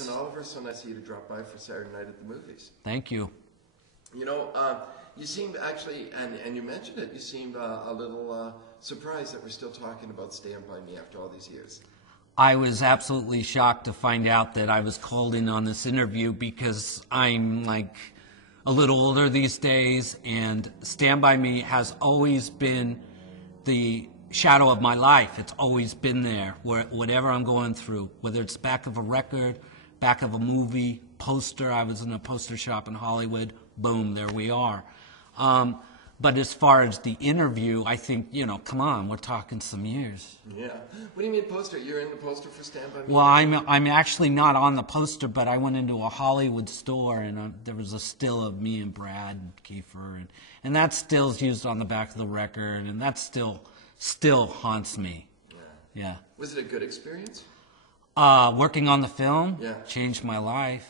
And Oliver, so nice of you to drop by for Saturday night at the movies. Thank you. You know, you seemed actually, and you mentioned it, you seemed a little surprised that we're still talking about Stand By Me after all these years. I was absolutely shocked to find out that I was called in on this interview because I'm like a little older these days, and Stand By Me has always been the shadow of my life. It's always been there, whatever I'm going through, whether it's back of a record, back of a movie, poster. I was in a poster shop in Hollywood. Boom, there we are. But as far as the interview, I think, you know, come on, we're talking some years. Yeah. What do you mean poster? You're in the poster for Stand By Me? Well, I'm actually not on the poster, but I went into a Hollywood store, and there was a still of me and Brad and Kiefer, and that still's used on the back of the record, and that still haunts me. Yeah. Was it a good experience? Working on the film changed my life.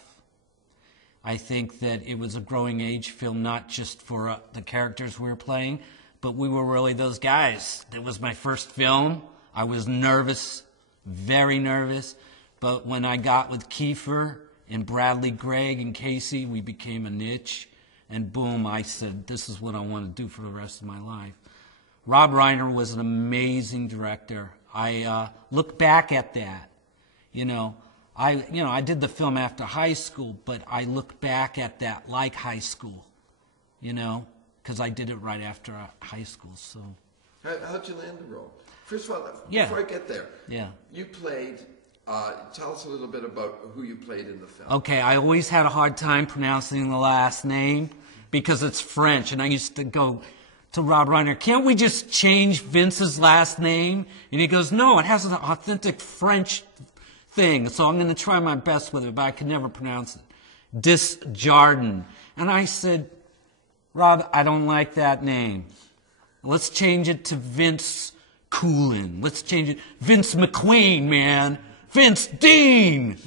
I think that it was a growing age film, not just for the characters we were playing, but we were really those guys. It was my first film. I was nervous, very nervous. But when I got with Kiefer and Bradley, Greg, and Casey, we became a niche. And boom, I said, this is what I want to do for the rest of my life. Rob Reiner was an amazing director. I look back at that, I did the film after high school, but I look back at that like high school, because I did it right after high school. So, how'd you land the role? First of all, before I get there, you played. Tell us a little bit about who you played in the film. Okay, I always had a hard time pronouncing the last name because it's French, and I used to go to Rob Reiner, can't we just change Vince's last name? And he goes, no, it has an authentic French thing, so I'm going to try my best with it, but I could never pronounce it. Desjardins. And I said, Rob, I don't like that name. Let's change it to Vince Coolin. Let's change it. Vince McQueen, man. Vince Dean.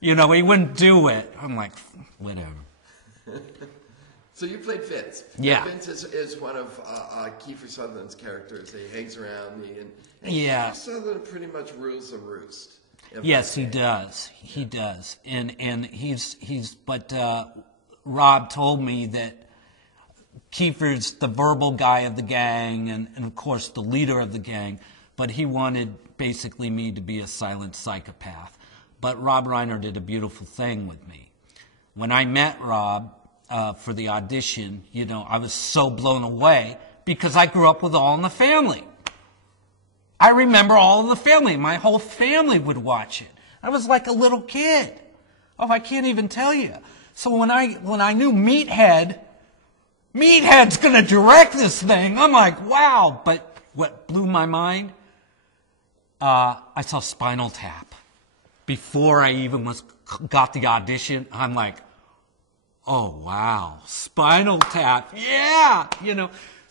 He wouldn't do it. I'm like, whatever. So you played Vince. Yeah. And Vince is one of Kiefer Sutherland's characters. He hangs around me, and Kiefer Sutherland pretty much rules the roost. Yes, he does. He does. And but Rob told me that Kiefer's the verbal guy of the gang and of course the leader of the gang, but he wanted basically me to be a silent psychopath. But Rob Reiner did a beautiful thing with me. When I met Rob for the audition, I was so blown away because I grew up with All in the Family. I remember All in the Family. My whole family would watch it. I was like a little kid. Oh, I can't even tell you. So when I knew Meathead's going to direct this thing, I'm like, wow. But what blew my mind, I saw Spinal Tap. Before I even got the audition, I'm like, oh, wow, Spinal Tap, yeah.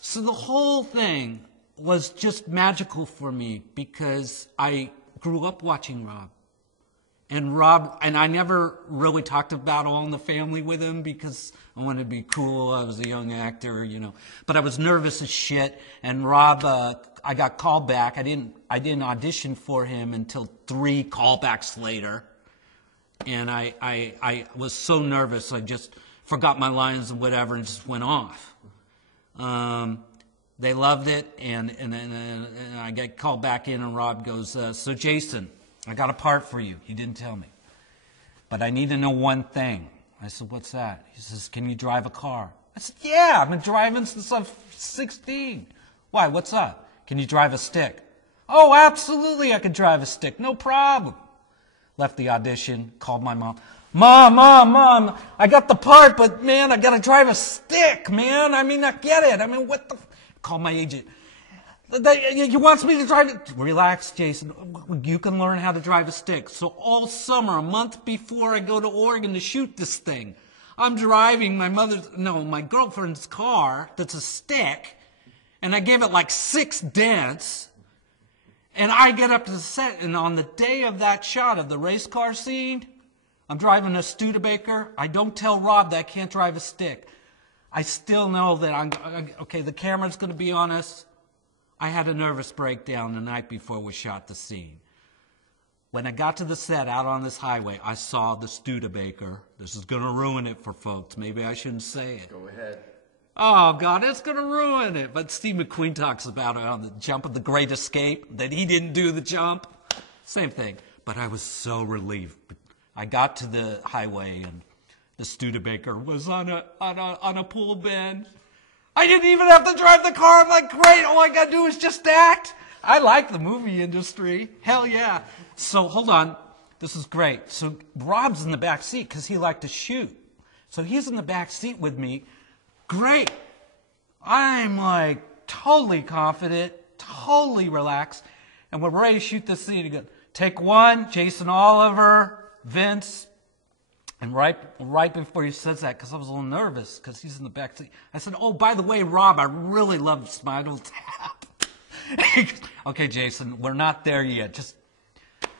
So the whole thing was just magical for me because I grew up watching Rob. And I never really talked about All in the Family with him because I wanted to be cool. I was a young actor, But I was nervous as shit. And Rob, I got called back. I didn't audition for him until 3 callbacks later. And I was so nervous, I just forgot my lines and whatever and just went off. They loved it, and I get called back in, and Rob goes, so Jason, I got a part for you. He didn't tell me. But I need to know one thing. I said, what's that? He says, can you drive a car? I said, yeah, I've been driving since I'm 16. Why, what's up? Can you drive a stick? Oh, absolutely I could drive a stick, no problem. Left the audition, called my mom. Mom, I got the part, but man, I got to drive a stick, man. I get it. What the... Call my agent. He wants me to drive it. Relax, Jason. You can learn how to drive a stick. So all summer, a month before I go to Oregon to shoot this thing, I'm driving my girlfriend's car that's a stick, and I gave it like 6 dents, and I get up to the set, and on the day of that shot of the race car scene, I'm driving a Studebaker. I don't tell Rob that I can't drive a stick. I still know that the camera's going to be on us. I had a nervous breakdown the night before we shot the scene. When I got to the set out on this highway, I saw the Studebaker. This is going to ruin it for folks. Maybe I shouldn't say it. Go ahead. Oh, God, it's going to ruin it. But Steve McQueen talks about it on the jump of the Great Escape, that he didn't do the jump. Same thing. But I was so relieved. I got to the highway, and the Studebaker was on a pool bend. I didn't even have to drive the car. I'm like, great, all I got to do is just act. I like the movie industry. Hell yeah. So, hold on. This is great. So, Rob's in the back seat because he liked to shoot. So, he's in the back seat with me. Great. I'm like totally confident, totally relaxed. And we're ready to shoot this scene. He goes, take one, Jason Oliver, Vince. And right before he says that, because I was a little nervous, because he's in the back seat, I said, oh, by the way, Rob, I really love Spinal Tap. Okay, Jason, we're not there yet.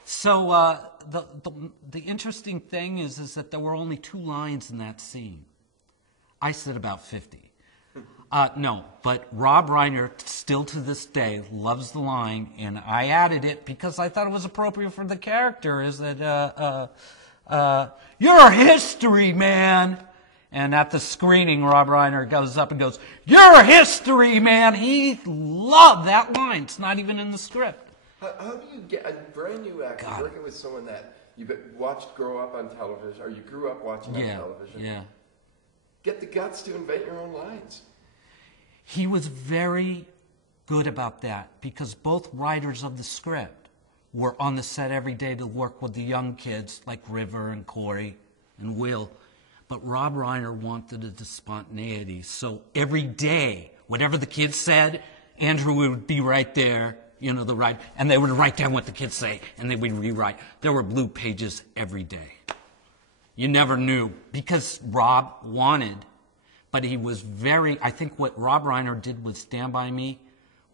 So the interesting thing is that there were only 2 lines in that scene. I said about 50. No, but Rob Reiner, still to this day, loves the line, and I added it because I thought it was appropriate for the character, is that, you're history, man. And at the screening, Rob Reiner goes up and goes, you're history, man. He loved that line. It's not even in the script. How do you get a brand new actor working with someone that you've watched grow up on television, or you grew up watching on television? Yeah. Get the guts to invent your own lines. He was very good about that because both writers of the script were on the set every day to work with the young kids like River and Corey and Will. But Rob Reiner wanted the spontaneity. So every day, whatever the kids said, Andrew would be right there, and they would write down what the kids say, and they would rewrite. There were blue pages every day. You never knew, because Rob wanted, but he was I think what Rob Reiner did with Stand By Me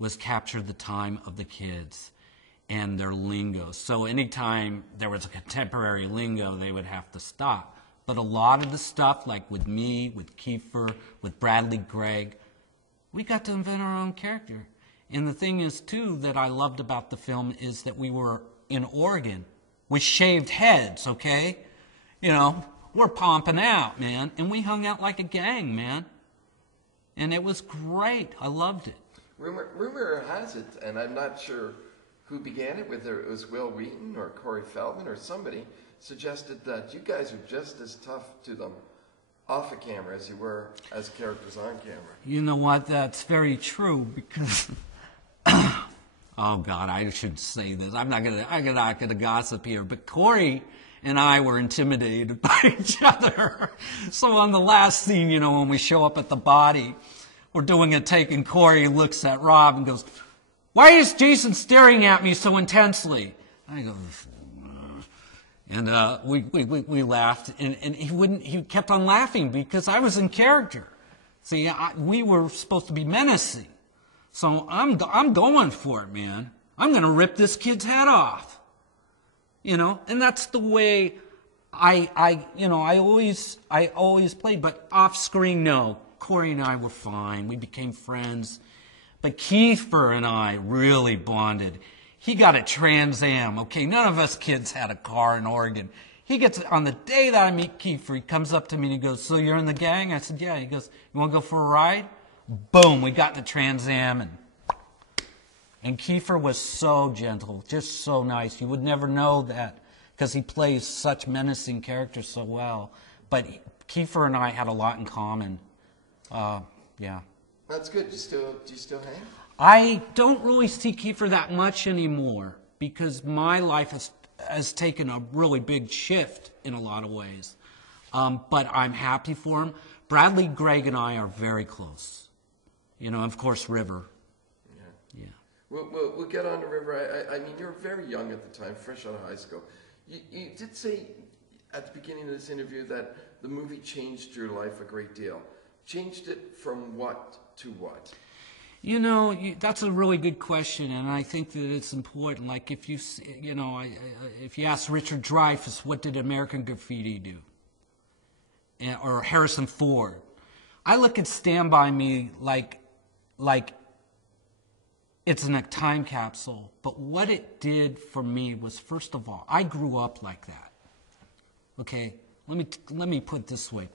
was capture the time of the kids and their lingo. So anytime there was a contemporary lingo, they would have to stop. But a lot of the stuff, like with me, with Kiefer, with Bradley Gregg, we got to invent our own character. And the thing is, too, that I loved about the film is that we were in Oregon with shaved heads, okay? We're pumping out, man. And we hung out like a gang, man. And it was great. I loved it. Rumor has it, and I'm not sure who began it, whether it was Will Wheaton or Corey Feldman or somebody, suggested that you guys are just as tough to them off of camera as you were as characters on camera. You know what? That's very true because... oh, God, I shouldn't say this. I'm not gonna gossip here, but Corey and I were intimidated by each other. So on the last scene, when we show up at the body, we're doing a take, and Corey looks at Rob and goes, why is Jason staring at me so intensely? I go, and we laughed, and he kept on laughing because I was in character. See, we were supposed to be menacing. So I'm going for it, man. I'm going to rip this kid's head off. And that's the way I always played, but off screen, no. Corey and I were fine. We became friends. But Kiefer and I really bonded. He got a Trans Am, okay? None of us kids had a car in Oregon. He gets, on the day that I meet Kiefer, he comes up to me and he goes, so you're in the gang? I said, yeah. He goes, you want to go for a ride? Boom, we got in the Trans Am, and Kiefer was so gentle, just so nice. You would never know that because he plays such menacing characters so well. But Kiefer and I had a lot in common. Yeah. That's good. Do you still hang? I don't really see Kiefer that much anymore because my life has taken a really big shift in a lot of ways. But I'm happy for him. Bradley Gregg and I are very close. Of course, River. Yeah. We'll get on to River. I mean, you were very young at the time, fresh out of high school. You did say at the beginning of this interview that the movie changed your life a great deal. Changed it from what to what? That's a really good question, and I think that it's important. Like if you ask Richard Dreyfuss, what did American Graffiti do? Or Harrison Ford. I look at Stand By Me like it's in a time capsule. But what it did for me was, first of all, I grew up like that. Okay, let me put it this way: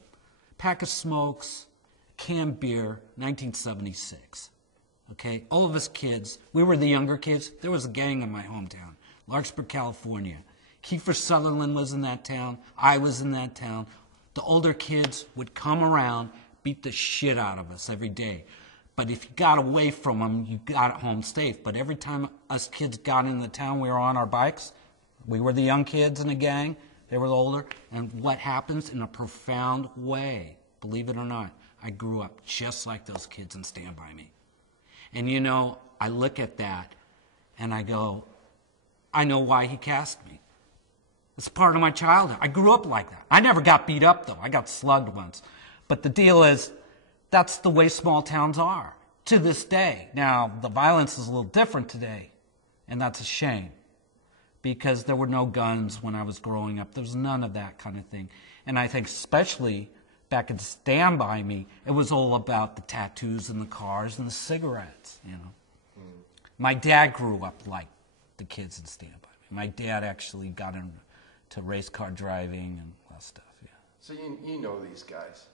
pack of smokes, canned beer, 1976. Okay, all of us kids, we were the younger kids. There was a gang in my hometown, Larkspur, California. Kiefer Sutherland was in that town. I was in that town. The older kids would come around, beat the shit out of us every day. But if you got away from them, you got home safe. But every time us kids got in the town, we were on our bikes. We were the young kids in the gang. They were the older. And what happens in a profound way, believe it or not, I grew up just like those kids in Stand By Me. And you know, I look at that and I go, I know why he cast me. It's part of my childhood. I grew up like that. I never got beat up, though. I got slugged once. But the deal is, that's the way small towns are to this day. Now, the violence is a little different today, and that's a shame, because there were no guns when I was growing up. There was none of that kind of thing. And I think especially back at Stand By Me, it was all about the tattoos and the cars and the cigarettes, you know. My dad grew up like the kids in Stand By Me. My dad actually got into race car driving and all that stuff, yeah. So you know these guys.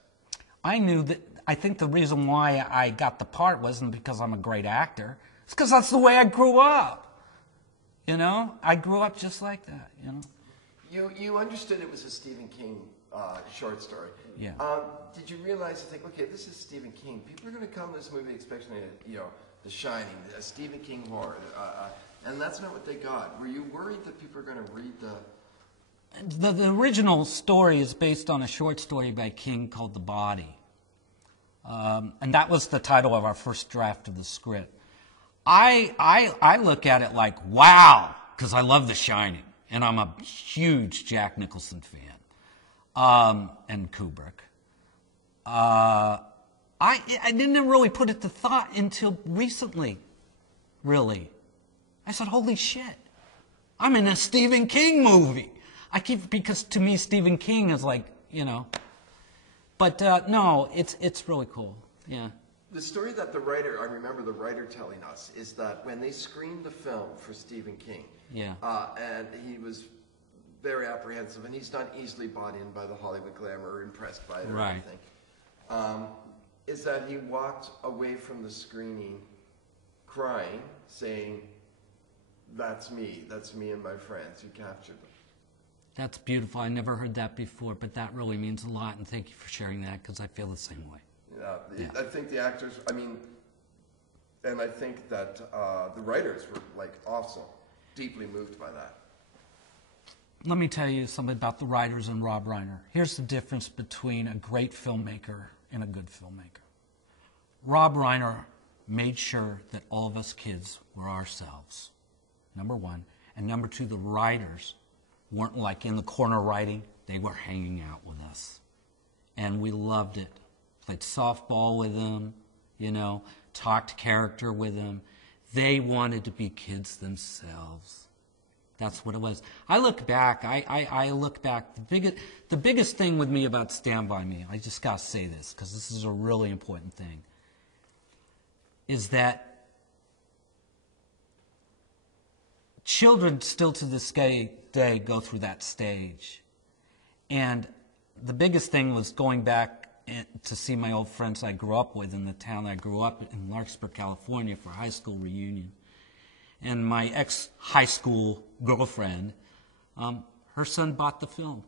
I knew that. I think the reason why I got the part wasn't because I'm a great actor. It's because that's the way I grew up. You know, I grew up just like that. You know. You understood it was a Stephen King short story. Yeah. Did you realize, think, okay, this is Stephen King. People are going to come to this movie expecting, The Shining, a Stephen King horror, and that's not what they got. Were you worried that people are going to read The original story is based on a short story by King called The Body. And that was the title of our first draft of the script. I look at it like, wow, because I love The Shining. And I'm a huge Jack Nicholson fan. And Kubrick. I didn't really put it to thought until recently, really. I said, holy shit, I'm in a Stephen King movie. Because to me, Stephen King is like, you know. But no, it's really cool, yeah. The story that I remember the writer telling us, is that when they screened the film for Stephen King, yeah. And he was very apprehensive, and he's not easily bought in by the Hollywood glamour or impressed by it or anything, is that he walked away from the screening crying, saying, that's me and my friends, you captured them. That's beautiful. I never heard that before, but that really means a lot, and thank you for sharing that, because I feel the same way. Yeah. I think the actors, and I think that the writers were also deeply moved by that. Let me tell you something about the writers and Rob Reiner. Here's the difference between a great filmmaker and a good filmmaker. Rob Reiner made sure that all of us kids were ourselves, number one. And number two, the writers weren't like in the corner writing. They were hanging out with us. And we loved it. Played softball with them, talked character with them. They wanted to be kids themselves. That's what it was. I look back, I look back, the biggest thing with me about Stand By Me, I just got to say this, because this is a really important thing, is that children still to this day go through that stage. And the biggest thing was going back to see my old friends I grew up with in the town I grew up in, Larkspur, California, for a high school reunion. And my ex-high school girlfriend, her son bought the film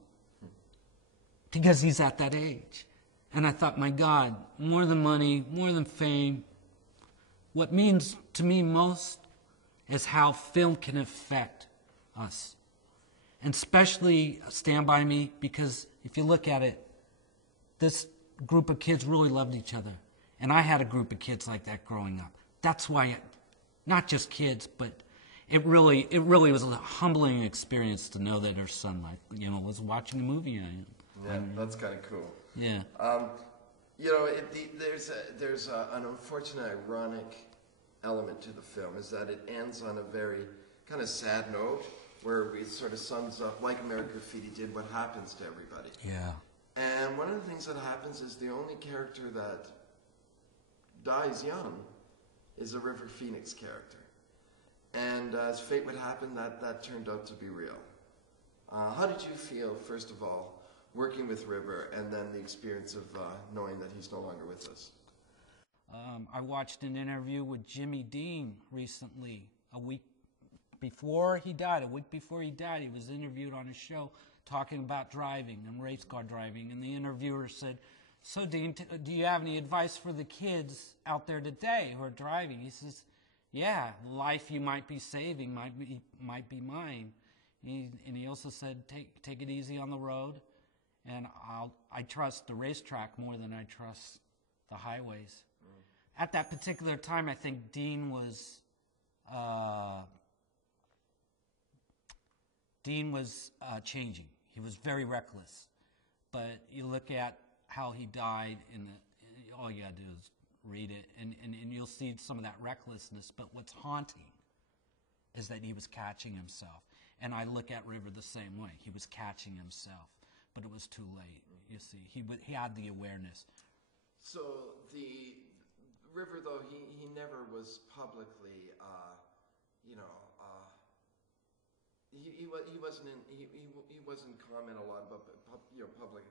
because he's at that age. And I thought, my God, more than money, more than fame, what means to me most is how film can affect us. And especially Stand By Me, because if you look at it, this group of kids really loved each other. And I had a group of kids like that growing up. That's why, not just kids, but it really was a humbling experience to know that her son, was watching a movie. Yeah, that's kind of cool. Yeah. There's an unfortunate, ironic element to the film, is that it ends on a very kind of sad note, where it sort of sums up, like American Graffiti did, what happens to everybody. Yeah. And one of the things that happens is the only character that dies young is a River Phoenix character. And as fate would happen, that turned out to be real. How did you feel, first of all, working with River, and then the experience of knowing that he's no longer with us? I watched an interview with Jimmy Dean recently, a week before he died. A week before he died, he was interviewed on his show talking about driving and race car driving. And the interviewer said, "So Dean, do you have any advice for the kids out there today who are driving?" He says, "Yeah, life you might be saving might be mine." And he also said, take it easy on the road, and I trust the racetrack more than I trust the highways. At that particular time, I think Dean was changing. He was very reckless. But you look at how he died, all you got to do is read it, and you'll see some of that recklessness. But what's haunting is that he was catching himself. And I look at River the same way. He was catching himself, but it was too late, you see. He had the awareness. So the River, though, he never was publicly, he wasn't comment a lot about public.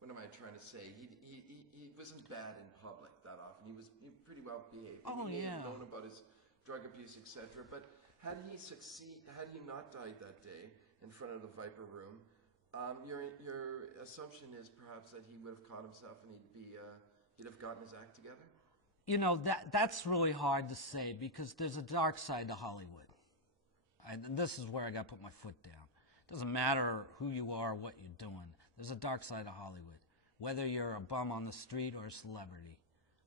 What am I trying to say? He wasn't bad in public that often. He was pretty well behaved. Oh, he may yeah. have known about his drug abuse, etc. But had he not died that day in front of the Viper Room, your assumption is perhaps that he would have caught himself and he'd have gotten his act together? You know, that's really hard to say because there's a dark side to Hollywood. And this is where I got to put my foot down. It doesn't matter who you are, what you're doing. There's a dark side to Hollywood. Whether you're a bum on the street or a celebrity,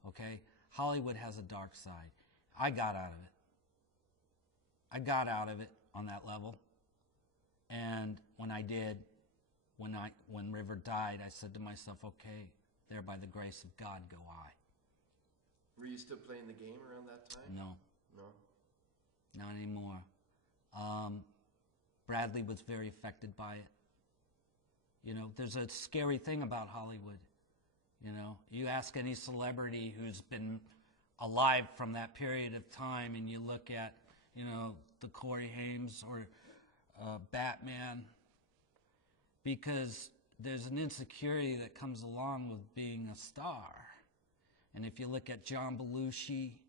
okay? Hollywood has a dark side. I got out of it. I got out of it on that level. And when I did, when River died, I said to myself, okay, there by the grace of God go I. Were you still playing the game around that time? No. No? Not anymore. Bradley was very affected by it. You know, there's a scary thing about Hollywood. You know, you ask any celebrity who's been alive from that period of time and you look at, you know, the Corey Haim or Batman, because there's an insecurity that comes along with being a star. And if you look at John Belushi,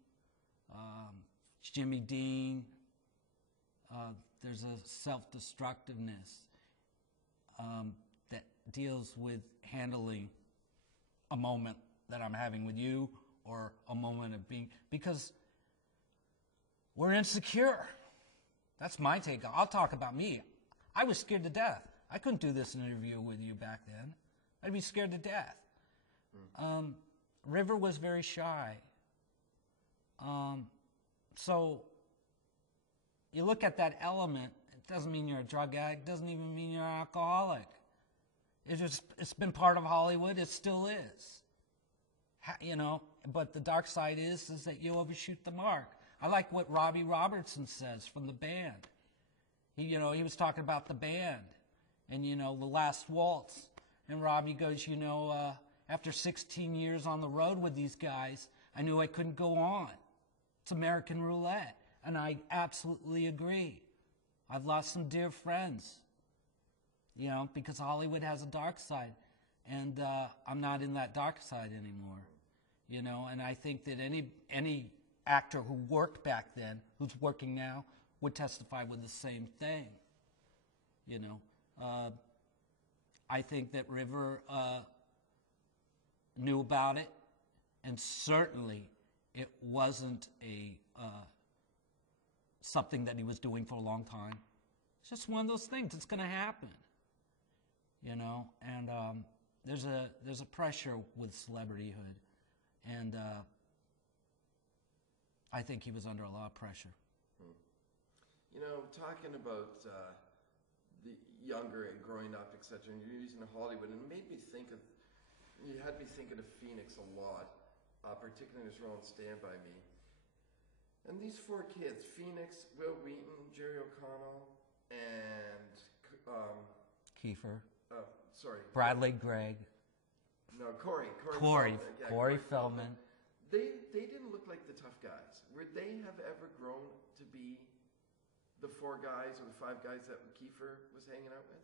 Jimmy Dean, there's a self-destructiveness that deals with handling a moment that I'm having with you or a moment of being, because we're insecure. That's my take. I'll talk about me. I was scared to death. I couldn't do this interview with you back then. I'd be scared to death. River was very shy. So you look at that element, it doesn't mean you're a drug addict, doesn't even mean you're an alcoholic. It's been part of Hollywood, it still is. You know, but the dark side is that you overshoot the mark. I like what Robbie Robertson says from the band. He was talking about the band and, The Last Waltz. And Robbie goes, after 16 years on the road with these guys, I knew I couldn't go on. It's American roulette. And I absolutely agree. I've lost some dear friends, because Hollywood has a dark side. And I'm not in that dark side anymore, And I think that any actor who worked back then, who's working now, would testify with the same thing, I think that River knew about it, and certainly it wasn't something that he was doing for a long time. It's just one of those things. It's going to happen, And there's a pressure with celebrityhood, and I think he was under a lot of pressure. Talking about the younger and growing up, etc., and you're using Hollywood, and you had me thinking of Phoenix a lot, particularly in his role in Stand By Me. And these four kids, Phoenix, Will Wheaton, Jerry O'Connell, and Kiefer. Sorry. Bradley Gregg. No, Corey. Corey Feldman. They didn't look like the tough guys, would they have ever grown to be the 4 guys or the 5 guys that Kiefer was hanging out with?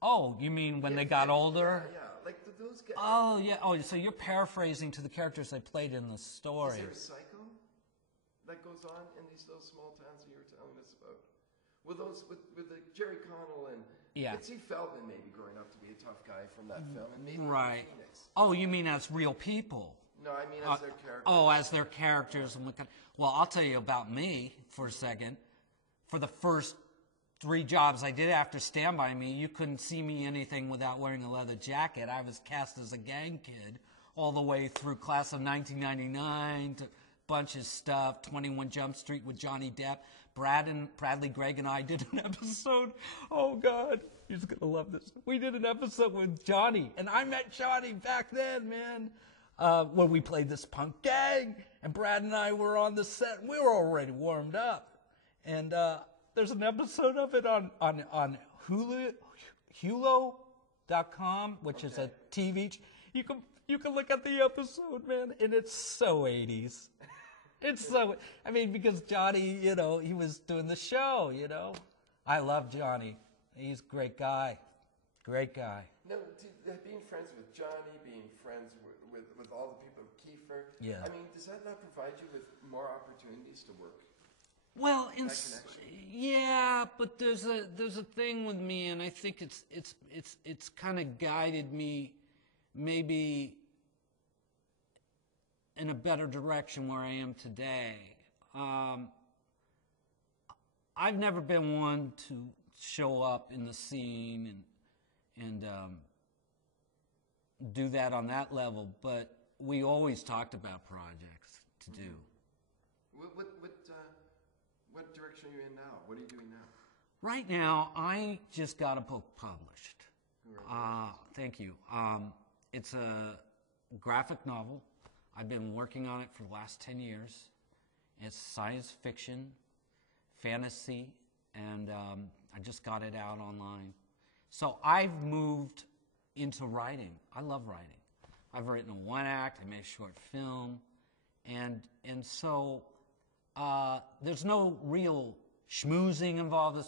Oh, you mean when they got older? Yeah, like those guys. Oh, yeah. Oh, so you're paraphrasing to the characters they played in the story. Is there a cycle that goes on in these little small towns that you were telling us about? With those, with the Jerry Connell and Yeah. you could see Feldman maybe growing up to be a tough guy from that film, and maybe Right. Phoenix. Oh, you mean as real people? No, I mean as their characters. Oh, as their characters. And well, I'll tell you about me for a second. For the first 3 jobs I did after Stand By Me, you couldn't see me anything without wearing a leather jacket. I was cast as a gang kid all the way through Class of 1999 to bunch of stuff, 21 Jump Street with Johnny Depp. Bradley Gregg and I did an episode. Oh, God, you're going to love this. We did an episode with Johnny, and I met Johnny back then, man, when we played this punk gang, and Brad and I were on the set. We were already warmed up, and there's an episode of it on Hulu.com, which is a TV. You can look at the episode, man, and it's so 80s. It's so, I mean, because Johnny, he was doing the show, I love Johnny. He's a great guy. Great guy. No, being friends with Johnny, being friends with all the people, Kiefer. Yeah. I mean, does that not provide you with more opportunities to work? Well, yeah, but there's a thing with me, and I think it's kind of guided me maybe in a better direction where I am today. I've never been one to show up in the scene and do that on that level, but we always talked about projects to do. What direction are you in now? What are you doing now? Right now, I just got a book published. Thank you. It's a graphic novel. I've been working on it for the last 10 years. It's science fiction, fantasy, and I just got it out online. So I've moved into writing. I love writing. I've written a 1-act, I made a short film, and so there's no real schmoozing involved,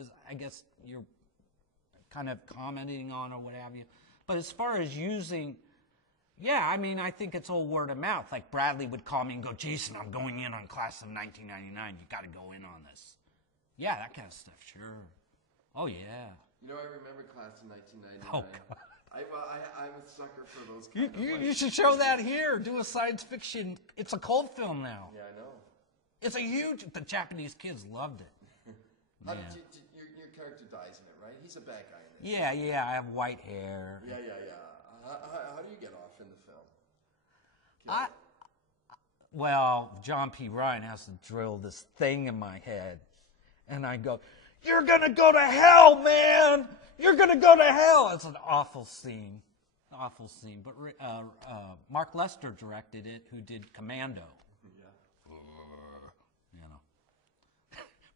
as I guess you're kind of commenting on or what have you. But as far as using, yeah, I mean, I think it's all word of mouth. Like Bradley would call me and go, Jason, I'm going in on Class of 1999. You got to go in on this. Yeah, that kind of stuff, sure. Oh, yeah. I remember Class of 1999. Oh, God. I'm a sucker for those kind of You should show that here. Do a science fiction. It's a cult film now. Yeah, I know. It's a huge. The Japanese kids loved it. How did your character dies in it, right? He's a bad guy in it. Yeah. I have white hair. Yeah. How do you get off in the film? Well, John P. Ryan has to drill this thing in my head, and I go, "You're gonna go to hell, man! You're gonna go to hell!" It's an awful scene. But Mark Lester directed it, who did Commando. Yeah.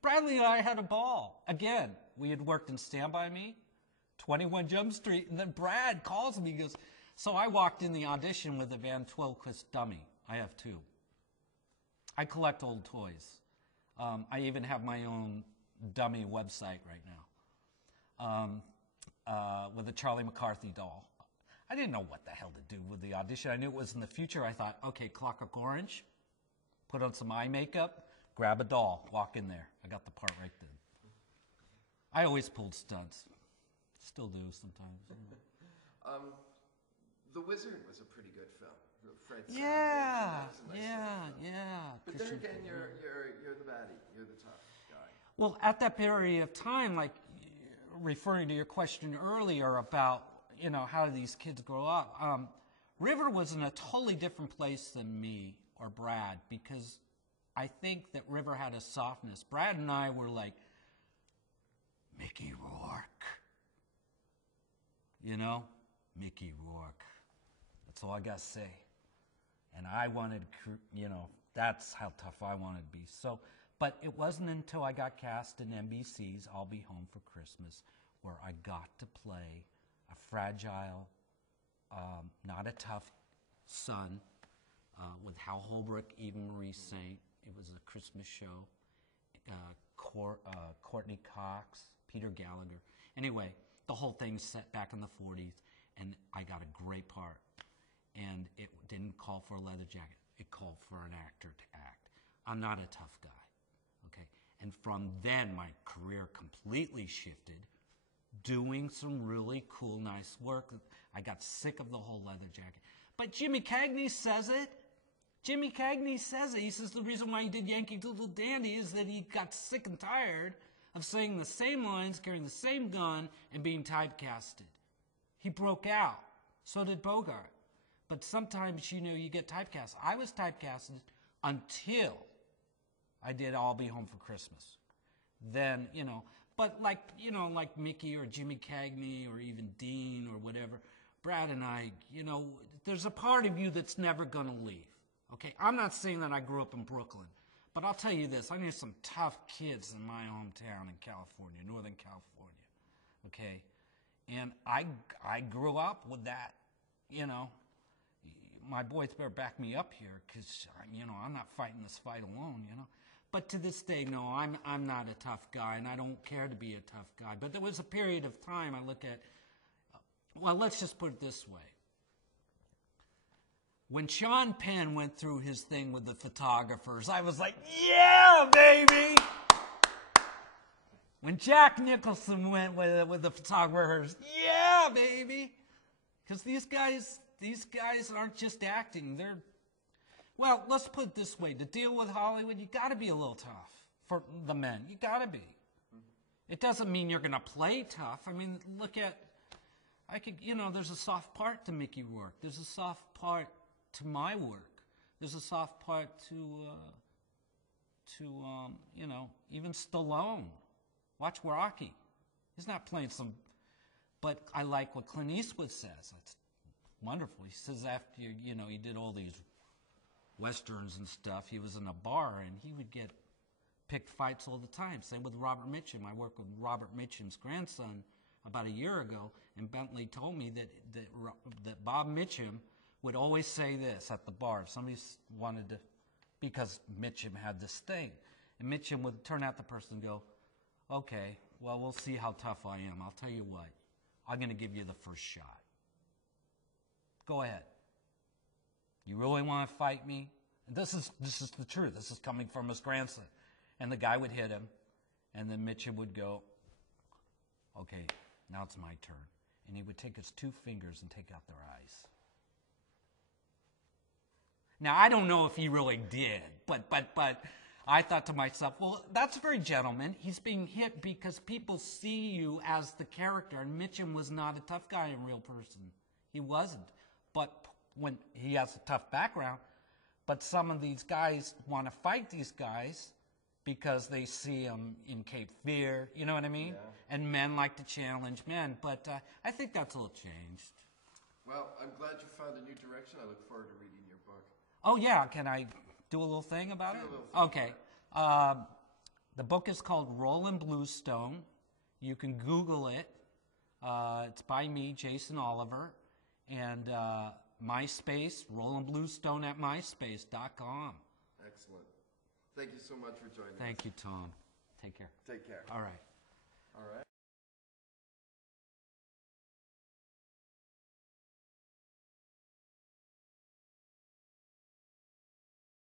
Bradley and I had a ball. Again, we had worked in Stand By Me, 21 Jump Street, and then Brad calls me and goes, so I walked in the audition with a Van Twilquist dummy. I have 2. I collect old toys. I even have my own dummy website right now with a Charlie McCarthy doll. I didn't know what the hell to do with the audition. I knew it was in the future. I thought, okay, Clockwork Orange, put on some eye makeup, grab a doll, walk in there. I got the part right then. I always pulled stunts. Still do sometimes. The Wizard was a pretty good film. Fred Savage. Yeah. But then again, you're the baddie. You're the tough guy. Well, at that period of time, like referring to your question earlier about, how do these kids grow up? River was in a totally different place than me or Brad, because I think that River had a softness. Brad and I were like Mickey Rourke. Mickey Rourke. That's all I got to say. And I wanted, that's how tough I wanted to be. So, but it wasn't until I got cast in NBC's I'll Be Home for Christmas where I got to play a fragile, not a tough son with Hal Holbrook, Eva Marie Saint. It was a Christmas show. Courtney Cox, Peter Gallagher. Anyway, the whole thing's set back in the 40s, and I got a great part. And it didn't call for a leather jacket. It called for an actor to act. I'm not a tough guy, okay? And from then, my career completely shifted, doing some really cool, nice work. I got sick of the whole leather jacket. But Jimmy Cagney says it. Jimmy Cagney says it. He says the reason why he did Yankee Doodle Dandy is that he got sick and tired of saying the same lines, carrying the same gun, and being typecasted. He broke out. So did Bogart. But sometimes, you get typecast. I was typecasted until I did I'll Be Home for Christmas. Then, but like Mickey or Jimmy Cagney or even Dean or whatever, Brad and I, there's a part of you that's never going to leave. Okay, I'm not saying that I grew up in Brooklyn, but I'll tell you this. I knew some tough kids in my hometown in California, Northern California, okay? And I grew up with that, My boys better back me up here because, I'm not fighting this fight alone, But to this day, no, I'm not a tough guy, and I don't care to be a tough guy. But there was a period of time I look at, well, let's just put it this way. When Sean Penn went through his thing with the photographers, I was like, yeah, baby! When Jack Nicholson went with the photographers, yeah, baby! Because these guys aren't just acting. Well, let's put it this way. To deal with Hollywood, you got to be a little tough for the men. You got to be. It doesn't mean you're going to play tough. I mean, there's a soft part to Mickey Rourke. There's a soft part to my work. There's a soft part to even Stallone. Watch Rocky. He's not playing some, but I like what Clint Eastwood says. It's wonderful. He says after, he did all these Westerns and stuff, he was in a bar and he would get picked fights all the time. Same with Robert Mitchum. I worked with Robert Mitchum's grandson about a year ago, and Bentley told me that Bob Mitchum would always say this at the bar if somebody wanted to, because Mitchum had this thing. And Mitchum would turn out the person and go, okay, well, we'll see how tough I am. I'll tell you what, I'm going to give you the first shot. Go ahead. You really want to fight me? And this is the truth. This is coming from his grandson. And the guy would hit him, and then Mitchum would go, okay, now it's my turn. And he would take his two fingers and take out their eyes. Now, I don't know if he really did, but I thought to myself, well, that's very gentleman. He's being hit because people see you as the character, and Mitchum was not a tough guy in real person. He wasn't. But when he has a tough background, but some of these guys want to fight these guys because they see them in Cape Fear, you know what I mean? Yeah. And men like to challenge men, but I think that's a little changed. Well, I'm glad you found a new direction. I look forward to reading your book. Oh, yeah. Can I do a little thing about it? Do a little thing. Okay. The book is called Roland Bluestone. You can Google it. It's by me, Jason Oliver. And MySpace, Roland Bluestone at myspace.com. Excellent. Thank you so much for joining us. Thank you, Tom. Take care. Take care. All right. All right.